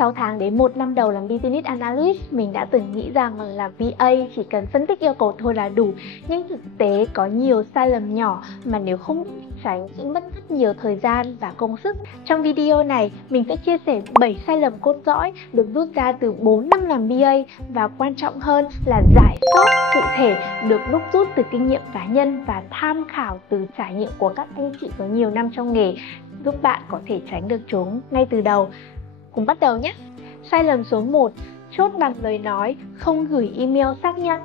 6 tháng đến 1 năm đầu làm Business Analyst, mình đã từng nghĩ rằng là VA chỉ cần phân tích yêu cầu thôi là đủ. Nhưng thực tế có nhiều sai lầm nhỏ mà nếu không tránh sẽ mất rất nhiều thời gian và công sức. Trong video này, mình sẽ chia sẻ 7 sai lầm cốt lõi được rút ra từ 4 năm làm BA và quan trọng hơn là giải pháp cụ thể được đúc rút từ kinh nghiệm cá nhân và tham khảo từ trải nghiệm của các anh chị có nhiều năm trong nghề, giúp bạn có thể tránh được chúng ngay từ đầu. Cùng bắt đầu nhé! Sai lầm số 1, chốt bằng lời nói, không gửi email xác nhận.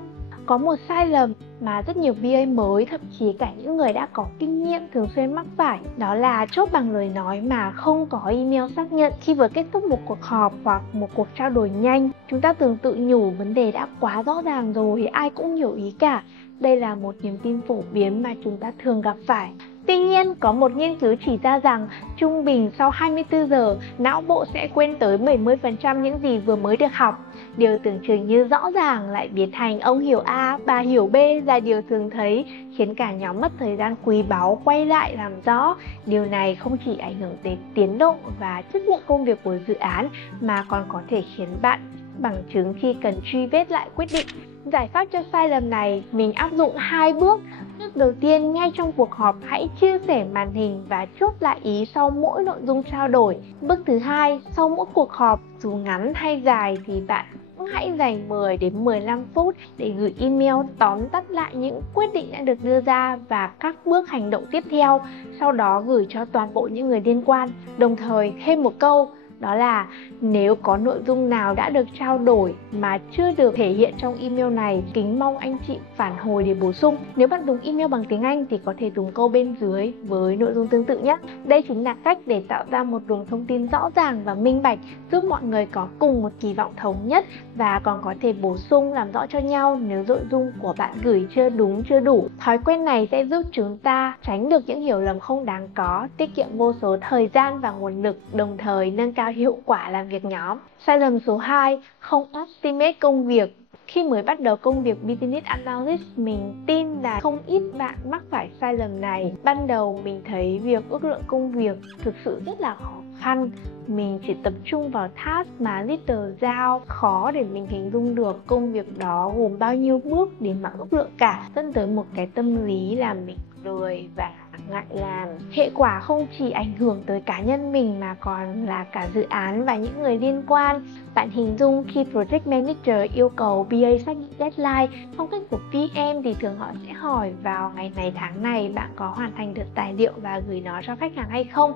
Có một sai lầm mà rất nhiều VA mới, thậm chí cả những người đã có kinh nghiệm thường xuyên mắc phải, đó là chốt bằng lời nói mà không có email xác nhận. Khi vừa kết thúc một cuộc họp hoặc một cuộc trao đổi nhanh, chúng ta thường tự nhủ vấn đề đã quá rõ ràng rồi, ai cũng hiểu ý cả. Đây là một niềm tin phổ biến mà chúng ta thường gặp phải. Tuy nhiên, có một nghiên cứu chỉ ra rằng trung bình sau 24 giờ, não bộ sẽ quên tới 70% những gì vừa mới được học. Điều tưởng chừng như rõ ràng lại biến thành ông hiểu A, bà hiểu B là điều thường thấy, khiến cả nhóm mất thời gian quý báu quay lại làm rõ. Điều này không chỉ ảnh hưởng đến tiến độ và chất lượng công việc của dự án mà còn có thể khiến bạn bằng chứng khi cần truy vết lại quyết định. Giải pháp cho sai lầm này, mình áp dụng 2 bước. Bước đầu tiên, ngay trong cuộc họp, hãy chia sẻ màn hình và chốt lại ý sau mỗi nội dung trao đổi. Bước thứ hai, sau mỗi cuộc họp, dù ngắn hay dài thì bạn cũng hãy dành 10 đến 15 phút để gửi email tóm tắt lại những quyết định đã được đưa ra và các bước hành động tiếp theo, sau đó gửi cho toàn bộ những người liên quan. Đồng thời thêm một câu, đó là nếu có nội dung nào đã được trao đổi mà chưa được thể hiện trong email này, kính mong anh chị phản hồi để bổ sung. Nếu bạn dùng email bằng tiếng Anh thì có thể dùng câu bên dưới với nội dung tương tự nhé. Đây chính là cách để tạo ra một luồng thông tin rõ ràng và minh bạch, giúp mọi người có cùng một kỳ vọng thống nhất và còn có thể bổ sung làm rõ cho nhau nếu nội dung của bạn gửi chưa đúng, chưa đủ. Thói quen này sẽ giúp chúng ta tránh được những hiểu lầm không đáng có, tiết kiệm vô số thời gian và nguồn lực, đồng thời nâng cao hiệu quả làm việc nhóm. Sai lầm số 2, không estimate công việc. Khi mới bắt đầu công việc Business Analyst, mình tin là không ít bạn mắc phải sai lầm này. Ban đầu mình thấy việc ước lượng công việc thực sự rất là khó khăn. Mình chỉ tập trung vào task mà leader giao, khó để mình hình dung được công việc đó gồm bao nhiêu bước để mà ước lượng cả, dẫn tới một cái tâm lý là mình lười và ngại làm. Hệ quả không chỉ ảnh hưởng tới cá nhân mình mà còn là cả dự án và những người liên quan. Bạn hình dung khi Project Manager yêu cầu BA xác nhận deadline, phong cách của PM thì thường họ sẽ hỏi vào ngày này tháng này bạn có hoàn thành được tài liệu và gửi nó cho khách hàng hay không.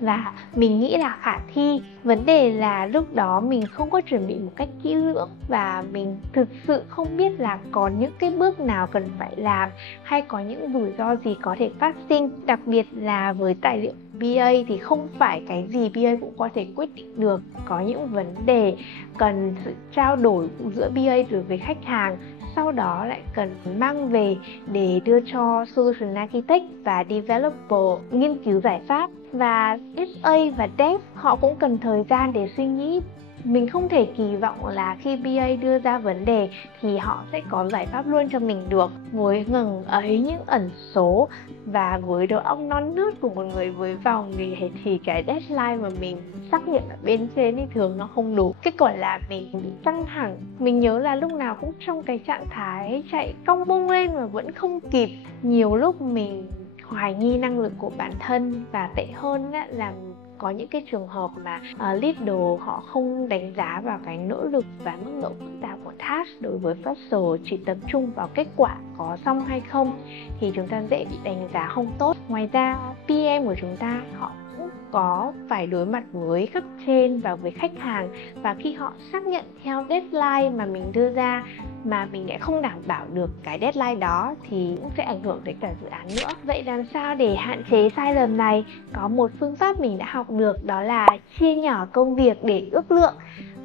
Và mình nghĩ là khả thi. Vấn đề là lúc đó mình không có chuẩn bị một cách kỹ lưỡng và mình thực sự không biết là có những cái bước nào cần phải làm hay có những rủi ro gì có thể phát sinh. Đặc biệt là với tài liệu BA thì không phải cái gì BA cũng có thể quyết định được. Có những vấn đề cần sự trao đổi giữa BA đối với khách hàng, sau đó lại cần mang về để đưa cho Solution Architect và Developer nghiên cứu giải pháp. Và SA và Dev họ cũng cần thời gian để suy nghĩ. Mình không thể kỳ vọng là khi BA đưa ra vấn đề thì họ sẽ có giải pháp luôn cho mình được. Với ngần ấy những ẩn số và với đầu óc non nớt của một người mới vào nghề thì cái deadline mà mình xác nhận ở bên trên thì thường nó không đủ. Kết quả là mình bị căng thẳng. Mình nhớ là lúc nào cũng trong cái trạng thái chạy cong bông lên mà vẫn không kịp. Nhiều lúc mình hoài nghi năng lực của bản thân và tệ hơn là có những cái trường hợp mà leader họ không đánh giá vào cái nỗ lực và mức độ phức tạp của task. Đối với fresher chỉ tập trung vào kết quả có xong hay không thì chúng ta dễ bị đánh giá không tốt. Ngoài ra PM của chúng ta họ cũng có phải đối mặt với cấp trên và với khách hàng, và khi họ xác nhận theo deadline mà mình đưa ra mà mình lại không đảm bảo được cái deadline đó thì cũng sẽ ảnh hưởng đến cả dự án nữa. Vậy làm sao để hạn chế sai lầm này? Có một phương pháp mình đã học được, đó là chia nhỏ công việc để ước lượng.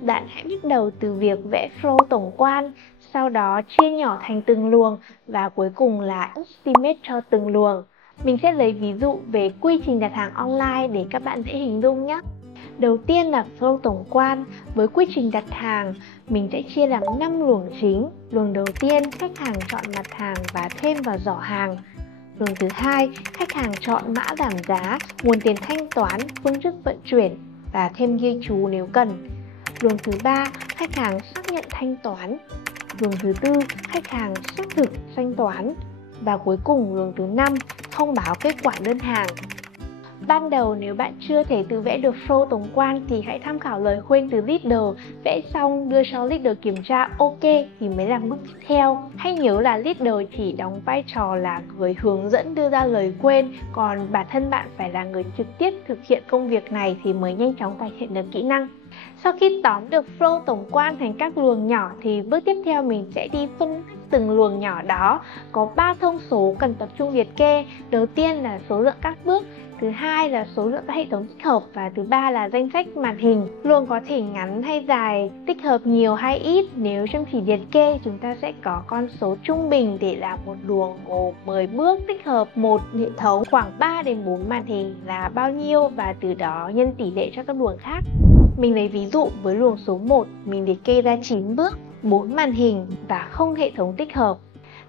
Bạn hãy bắt đầu từ việc vẽ flow tổng quan, sau đó chia nhỏ thành từng luồng và cuối cùng là estimate cho từng luồng. Mình sẽ lấy ví dụ về quy trình đặt hàng online để các bạn dễ hình dung nhé. Đầu tiên là flow tổng quan. Với quy trình đặt hàng, mình sẽ chia làm 5 luồng chính. Luồng đầu tiên, khách hàng chọn mặt hàng và thêm vào giỏ hàng. Luồng thứ hai, khách hàng chọn mã giảm giá, nguồn tiền thanh toán, phương thức vận chuyển và thêm ghi chú nếu cần. Luồng thứ ba, khách hàng xác nhận thanh toán. Luồng thứ tư, khách hàng xác thực thanh toán. Và cuối cùng luồng thứ 5, thông báo kết quả đơn hàng. Ban đầu nếu bạn chưa thể tự vẽ được flow tổng quan thì hãy tham khảo lời khuyên từ leader. Vẽ xong đưa cho leader kiểm tra ok thì mới làm bước tiếp theo. Hãy nhớ là leader chỉ đóng vai trò là người hướng dẫn đưa ra lời khuyên, còn bản thân bạn phải là người trực tiếp thực hiện công việc này thì mới nhanh chóng cải thiện được kỹ năng. Sau khi tóm được flow tổng quan thành các luồng nhỏ thì bước tiếp theo mình sẽ đi phân tích từng luồng nhỏ đó. Có 3 thông số cần tập trung liệt kê. Đầu tiên là số lượng các bước, thứ hai là số lượng các hệ thống tích hợp và thứ ba là danh sách màn hình. Luồng có thể ngắn hay dài, tích hợp nhiều hay ít. Nếu chăm chỉ liệt kê, chúng ta sẽ có con số trung bình để làm một luồng gồm 10 bước tích hợp một hệ thống, khoảng 3 đến 4 màn hình là bao nhiêu và từ đó nhân tỷ lệ cho các luồng khác. Mình lấy ví dụ với luồng số 1, mình liệt kê ra 9 bước, 4 màn hình và không hệ thống tích hợp.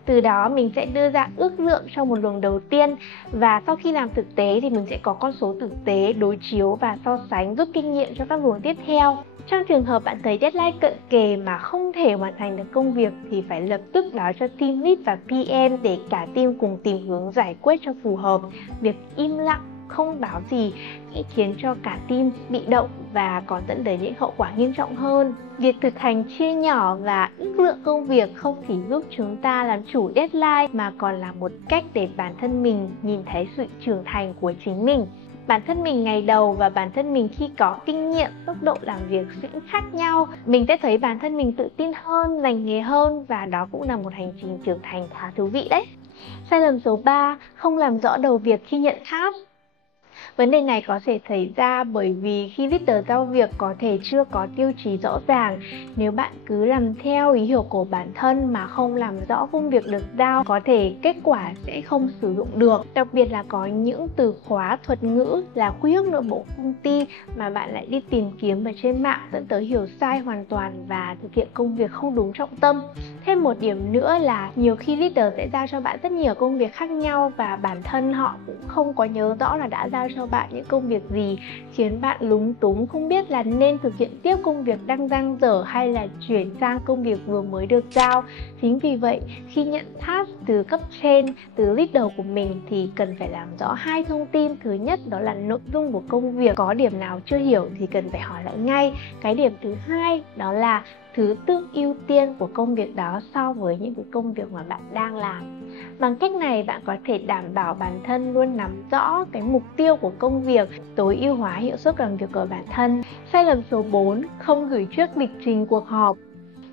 Từ đó mình sẽ đưa ra ước lượng cho một luồng đầu tiên và sau khi làm thực tế thì mình sẽ có con số thực tế đối chiếu và so sánh rút kinh nghiệm cho các luồng tiếp theo. Trong trường hợp bạn thấy deadline cận kề mà không thể hoàn thành được công việc thì phải lập tức báo cho team lead và PM để cả team cùng tìm hướng giải quyết cho phù hợp. Việc im lặng không báo gì sẽ khiến cho cả team bị động và còn dẫn đến những hậu quả nghiêm trọng hơn. Việc thực hành chia nhỏ và ước lượng công việc không chỉ giúp chúng ta làm chủ deadline mà còn là một cách để bản thân mình nhìn thấy sự trưởng thành của chính mình. Bản thân mình ngày đầu và bản thân mình khi có kinh nghiệm, tốc độ làm việc sẽ khác nhau. Mình sẽ thấy bản thân mình tự tin hơn, lành nghề hơn và đó cũng là một hành trình trưởng thành khá thú vị đấy. Sai lầm số 3, không làm rõ đầu việc khi nhận task. Vấn đề này có thể xảy ra bởi vì khi leader giao việc có thể chưa có tiêu chí rõ ràng. Nếu bạn cứ làm theo ý hiểu của bản thân mà không làm rõ công việc được giao, có thể kết quả sẽ không sử dụng được. Đặc biệt là có những từ khóa thuật ngữ là quy ước nội bộ công ty mà bạn lại đi tìm kiếm ở trên mạng, dẫn tới hiểu sai hoàn toàn và thực hiện công việc không đúng trọng tâm. Thêm một điểm nữa là nhiều khi leader sẽ giao cho bạn rất nhiều công việc khác nhau và bản thân họ cũng không có nhớ rõ là đã giao cho bạn những công việc gì, khiến bạn lúng túng không biết là nên thực hiện tiếp công việc đang dang dở hay là chuyển sang công việc vừa mới được giao. Chính vì vậy, khi nhận task từ cấp trên, từ leader của mình thì cần phải làm rõ 2 thông tin. Thứ nhất đó là nội dung của công việc, có điểm nào chưa hiểu thì cần phải hỏi lại ngay. Cái điểm thứ hai đó là thứ tự ưu tiên của công việc đó so với những cái công việc mà bạn đang làm. Bằng cách này bạn có thể đảm bảo bản thân luôn nắm rõ cái mục tiêu của công việc, tối ưu hóa hiệu suất làm việc của bản thân. Sai lầm số 4, không gửi trước lịch trình cuộc họp.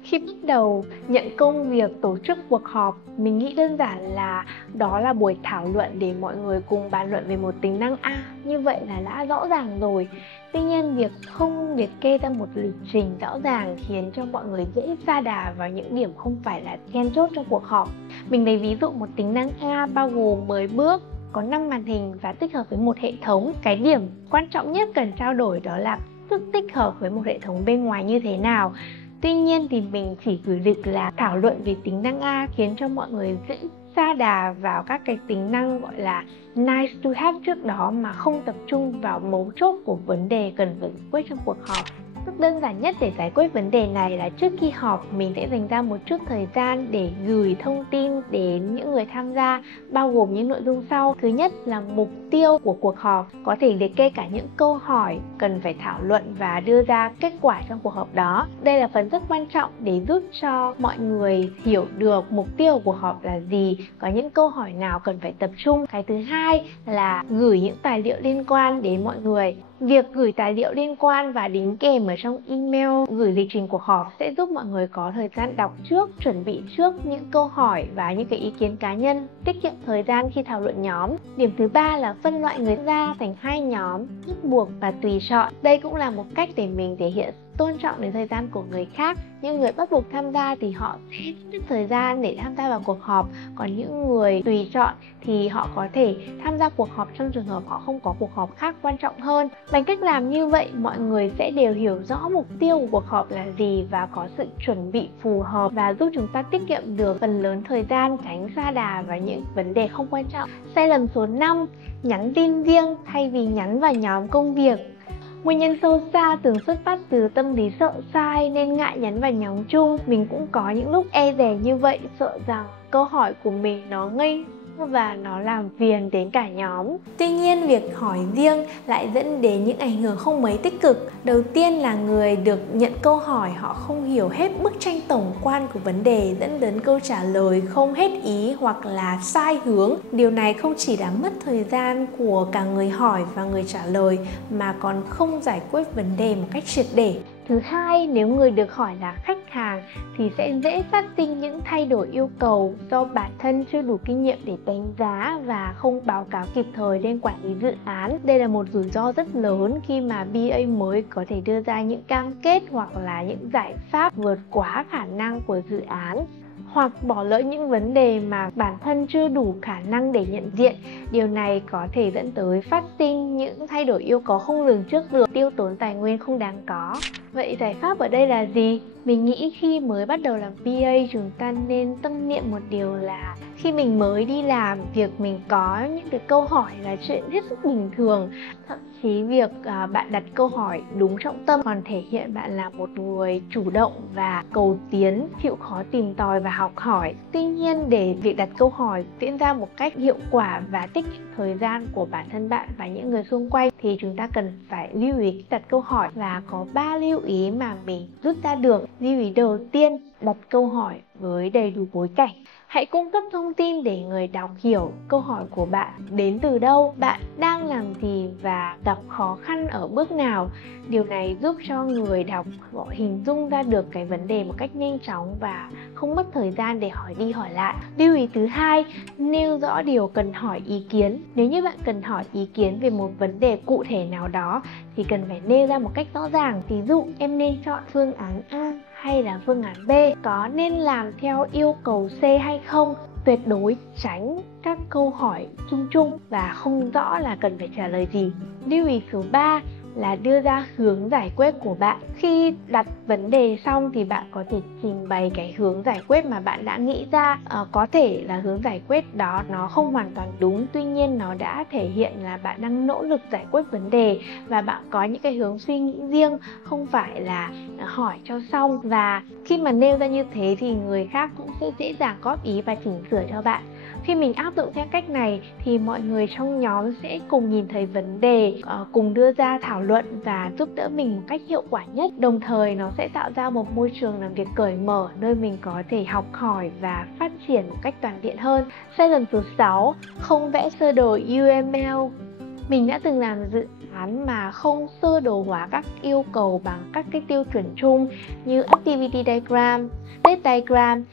Khi bắt đầu nhận công việc tổ chức cuộc họp, mình nghĩ đơn giản là đó là buổi thảo luận để mọi người cùng bàn luận về một tính năng A. Như vậy là đã rõ ràng rồi. Tuy nhiên, việc không liệt kê ra một lịch trình rõ ràng khiến cho mọi người dễ sa đà vào những điểm không phải là then chốt trong cuộc họp. Mình lấy ví dụ một tính năng A bao gồm 10 bước, có 5 màn hình và tích hợp với một hệ thống. Cái điểm quan trọng nhất cần trao đổi đó là thức tích hợp với một hệ thống bên ngoài như thế nào. Tuy nhiên thì mình chỉ gửi lịch là thảo luận về tính năng A khiến cho mọi người dễ sa đà vào các cái tính năng gọi là nice to have trước đó mà không tập trung vào mấu chốt của vấn đề cần phải giải quyết trong cuộc họp. Cách đơn giản nhất để giải quyết vấn đề này là trước khi họp mình sẽ dành ra một chút thời gian để gửi thông tin đến những người tham gia, bao gồm những nội dung sau. Thứ nhất là mục tiêu của cuộc họp, có thể liệt kê cả những câu hỏi cần phải thảo luận và đưa ra kết quả trong cuộc họp đó. Đây là phần rất quan trọng để giúp cho mọi người hiểu được mục tiêu của cuộc họp là gì, có những câu hỏi nào cần phải tập trung. Cái thứ hai là gửi những tài liệu liên quan đến mọi người. Việc gửi tài liệu liên quan và đính kèm ở trong email gửi lịch trình cuộc họp sẽ giúp mọi người có thời gian đọc trước, chuẩn bị trước những câu hỏi và những cái ý kiến cá nhân, tiết kiệm thời gian khi thảo luận nhóm. Điểm thứ ba là phân loại người ra thành 2 nhóm, bắt buộc và tùy chọn. Đây cũng là một cách để mình thể hiện tôn trọng đến thời gian của người khác. Những người bắt buộc tham gia thì họ sẽ mất thời gian để tham gia vào cuộc họp, còn những người tùy chọn thì họ có thể tham gia cuộc họp trong trường hợp họ không có cuộc họp khác quan trọng hơn. Bằng cách làm như vậy, mọi người sẽ đều hiểu rõ mục tiêu của cuộc họp là gì và có sự chuẩn bị phù hợp và giúp chúng ta tiết kiệm được phần lớn thời gian, tránh sa đà vào những vấn đề không quan trọng. Sai lầm số 5, nhắn tin riêng thay vì nhắn vào nhóm công việc. Nguyên nhân sâu xa thường xuất phát từ tâm lý sợ sai nên ngại nhắn vào nhóm chung. Mình cũng có những lúc e dè như vậy, sợ rằng câu hỏi của mình nó ngây và nó làm phiền đến cả nhóm. Tuy nhiên, việc hỏi riêng lại dẫn đến những ảnh hưởng không mấy tích cực. Đầu tiên là người được nhận câu hỏi họ không hiểu hết bức tranh tổng quan của vấn đề, dẫn đến câu trả lời không hết ý hoặc là sai hướng. Điều này không chỉ đã mất thời gian của cả người hỏi và người trả lời mà còn không giải quyết vấn đề một cách triệt để. Thứ hai, nếu người được hỏi là khách hàng thì sẽ dễ phát sinh những thay đổi yêu cầu do bản thân chưa đủ kinh nghiệm để đánh giá và không báo cáo kịp thời lên quản lý dự án. Đây là một rủi ro rất lớn khi mà BA mới có thể đưa ra những cam kết hoặc là những giải pháp vượt quá khả năng của dự án, hoặc bỏ lỡ những vấn đề mà bản thân chưa đủ khả năng để nhận diện. Điều này có thể dẫn tới phát sinh những thay đổi yêu cầu không lường trước được, tiêu tốn tài nguyên không đáng có. Vậy giải pháp ở đây là gì? Mình nghĩ khi mới bắt đầu làm PA, chúng ta nên tâm niệm một điều là khi mình mới đi làm, việc mình có những cái câu hỏi là chuyện hết sức bình thường. Thậm chí việc bạn đặt câu hỏi đúng trọng tâm còn thể hiện bạn là một người chủ động và cầu tiến, chịu khó tìm tòi và học hỏi. Tuy nhiên, để việc đặt câu hỏi diễn ra một cách hiệu quả và tiết kiệm thời gian của bản thân bạn và những người xung quanh thì chúng ta cần phải lưu ý đặt câu hỏi, và có 3 lưu ý mà mình rút ra được. Lưu ý đầu tiên, đặt câu hỏi với đầy đủ bối cảnh. Hãy cung cấp thông tin để người đọc hiểu câu hỏi của bạn đến từ đâu, bạn đang làm gì và gặp khó khăn ở bước nào. Điều này giúp cho người đọc họ hình dung ra được cái vấn đề một cách nhanh chóng và không mất thời gian để hỏi đi hỏi lại. Lưu ý thứ hai, nêu rõ điều cần hỏi ý kiến. Nếu như bạn cần hỏi ý kiến về một vấn đề cụ thể nào đó thì cần phải nêu ra một cách rõ ràng. Ví dụ, em nên chọn phương án A hay là phương án B, có nên làm theo yêu cầu C hay không. Tuyệt đối tránh các câu hỏi chung chung và không rõ là cần phải trả lời gì. Lưu ý số 3 là đưa ra hướng giải quyết của bạn. Khi đặt vấn đề xong thì bạn có thể trình bày cái hướng giải quyết mà bạn đã nghĩ ra. Có thể là hướng giải quyết đó nó không hoàn toàn đúng, tuy nhiên nó đã thể hiện là bạn đang nỗ lực giải quyết vấn đề và bạn có những cái hướng suy nghĩ riêng, không phải là hỏi cho xong. Và khi mà nêu ra như thế thì người khác cũng sẽ dễ dàng góp ý và chỉnh sửa cho bạn. Khi mình áp dụng theo cách này thì mọi người trong nhóm sẽ cùng nhìn thấy vấn đề, cùng đưa ra thảo luận và giúp đỡ mình một cách hiệu quả nhất. Đồng thời nó sẽ tạo ra một môi trường làm việc cởi mở, nơi mình có thể học hỏi và phát triển một cách toàn diện hơn. Sai lầm số 6, không vẽ sơ đồ UML. Mình đã từng làm dự án mà không sơ đồ hóa các yêu cầu bằng các cái tiêu chuẩn chung như Activity Diagram, State Diagram.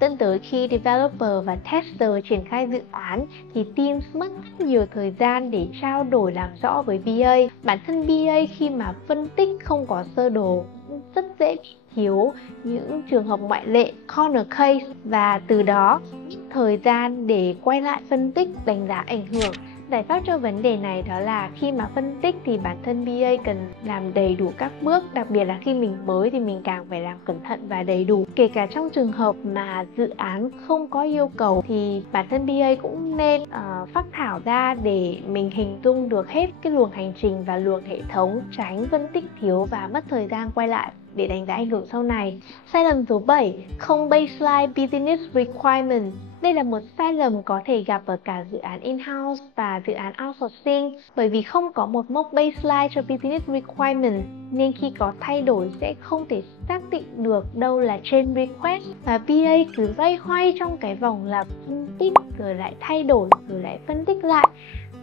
Dẫn tới khi developer và tester triển khai dự án thì team mất rất nhiều thời gian để trao đổi làm rõ với BA. Bản thân BA khi mà phân tích không có sơ đồ rất dễ bị thiếu những trường hợp ngoại lệ, corner case, và từ đó thời gian để quay lại phân tích, đánh giá ảnh hưởng. Giải pháp cho vấn đề này đó là khi mà phân tích thì bản thân BA cần làm đầy đủ các bước, đặc biệt là khi mình mới thì mình càng phải làm cẩn thận và đầy đủ. Kể cả trong trường hợp mà dự án không có yêu cầu thì bản thân BA cũng nên phác thảo ra để mình hình dung được hết cái luồng hành trình và luồng hệ thống, tránh phân tích thiếu và mất thời gian quay lại để đánh giá ảnh hưởng sau này. Sai lầm số 7, không baseline business requirement. Đây là một sai lầm có thể gặp ở cả dự án in-house và dự án outsourcing, bởi vì không có một mốc baseline cho business requirement nên khi có thay đổi sẽ không thể xác định được đâu là change request, và BA cứ loay hoay trong cái vòng lặp phân tích rồi lại thay đổi rồi lại phân tích lại,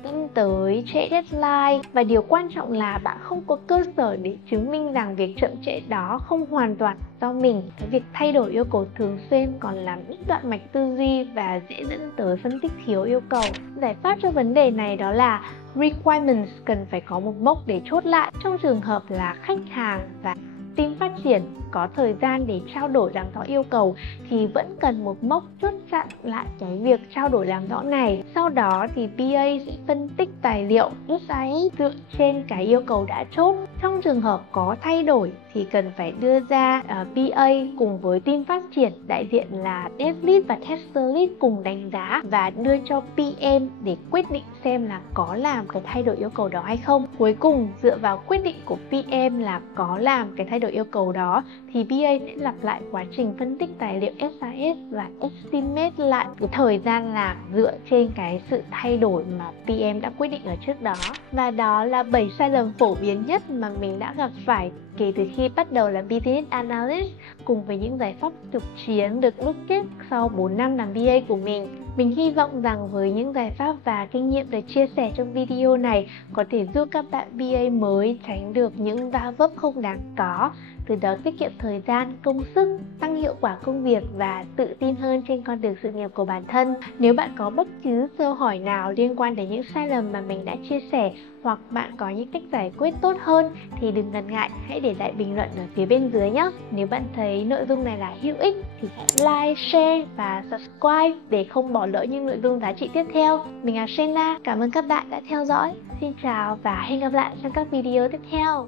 dẫn tới trễ deadline. Và điều quan trọng là bạn không có cơ sở để chứng minh rằng việc chậm trễ đó không hoàn toàn do mình. Cái việc thay đổi yêu cầu thường xuyên còn làm đứt đoạn mạch tư duy và dễ dẫn tới phân tích thiếu yêu cầu. Giải pháp cho vấn đề này đó là requirements cần phải có một mốc để chốt lại trong trường hợp là khách hàng và team phát triển có thời gian để trao đổi làm rõ yêu cầu thì vẫn cần một mốc chốt chặn lại cái việc trao đổi làm rõ này. Sau đó thì PA sẽ phân tích tài liệu SIS dựa trên cái yêu cầu đã chốt. Trong trường hợp có thay đổi thì cần phải đưa ra PA cùng với team phát triển, đại diện là Dev Lead và Tester Lead cùng đánh giá và đưa cho PM để quyết định xem là có làm cái thay đổi yêu cầu đó hay không. Cuối cùng dựa vào quyết định của PM là có làm cái thay đổi yêu cầu đó thì PA sẽ lặp lại quá trình phân tích tài liệu SIS và estimate lại cái thời gian làm dựa trên cái sự thay đổi mà PM đã quyết định ở trước đó. Và đó là 7 sai lầm phổ biến nhất mà mình đã gặp phải kể từ khi bắt đầu làm Business Analyst cùng với những giải pháp thực chiến được đúc kết sau 4 năm làm BA của mình. Mình hy vọng rằng với những giải pháp và kinh nghiệm được chia sẻ trong video này có thể giúp các bạn BA mới tránh được những va vấp không đáng có, từ đó tiết kiệm thời gian, công sức, tăng hiệu quả công việc và tự tin hơn trên con đường sự nghiệp của bản thân. Nếu bạn có bất cứ câu hỏi nào liên quan đến những sai lầm mà mình đã chia sẻ hoặc bạn có những cách giải quyết tốt hơn thì đừng ngần ngại, hãy để lại bình luận ở phía bên dưới nhé. Nếu bạn thấy nội dung này là hữu ích thì hãy like, share và subscribe để không bỏ lỡ những nội dung giá trị tiếp theo. Mình là Shena, cảm ơn các bạn đã theo dõi. Xin chào và hẹn gặp lại trong các video tiếp theo.